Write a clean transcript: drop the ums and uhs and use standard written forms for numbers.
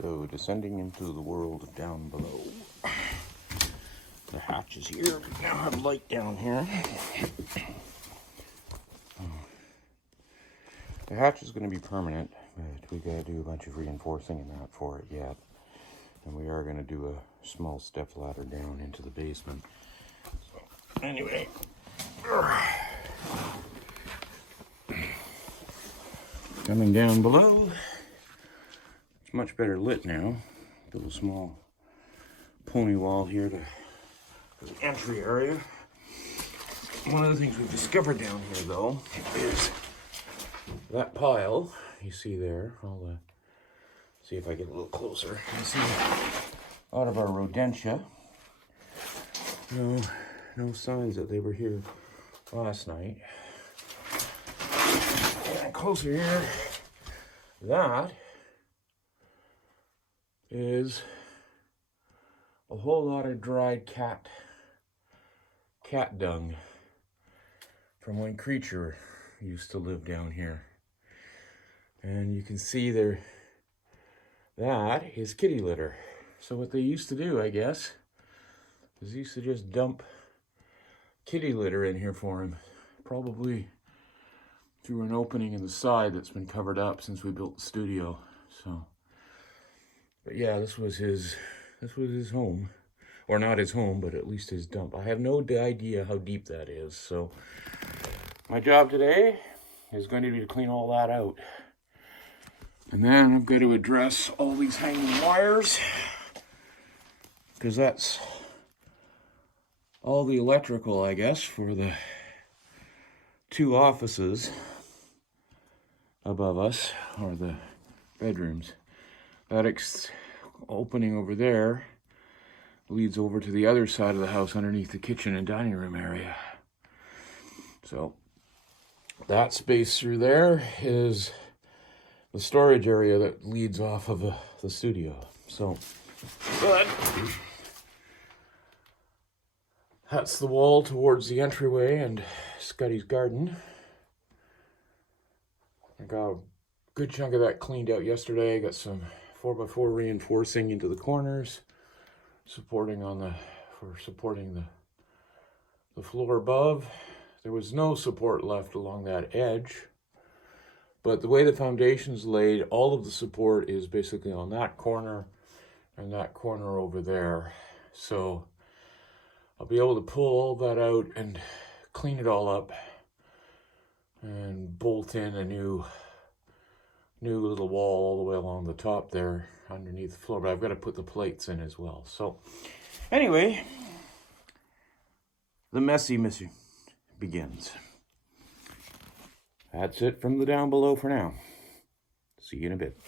So, descending into the world down below. The hatch is here. We now have light down here. The hatch is going to be permanent, but we got to do a bunch of reinforcing and that for it yet. And we are going to do a small step ladder down into the basement. So, anyway. Coming down below. It's much better lit now. Built a small pony wall here for the entry area. One of the things we've discovered down here, though, is that pile you see there. I'll see if I get a little closer. You see a lot of our rodentia. No signs that they were here last night. Getting closer here. That is a whole lot of dried cat dung from when Kreature used to live down here. And you can see there, that is kitty litter. So what they used to do, I guess, is they used to just dump kitty litter in here for him, probably through an opening in the side that's been covered up since we built the studio. So, but yeah, this was his home, or not his home, but at least his dump. I have no idea how deep that is. So my job today is going to be to clean all that out. And then I've got to address all these hanging wires, because that's all the electrical, I guess, for the two offices above us, or the bedrooms. That opening over there leads over to the other side of the house underneath the kitchen and dining room area. So that space through there is the storage area that leads off of the studio. So, but that's the wall towards the entryway and Scuddy's garden. I got a good chunk of that cleaned out yesterday. I got some 4x4 reinforcing into the corners, supporting the floor above. There was no support left along that edge. But the way the foundation's laid, all of the support is basically on that corner and that corner over there. So I'll be able to pull all that out and clean it all up and bolt in a new little wall all the way along the top there underneath the floor. But I've got to put the plates in as well. So anyway, the messy mission begins. That's it from the down below for now. See you in a bit.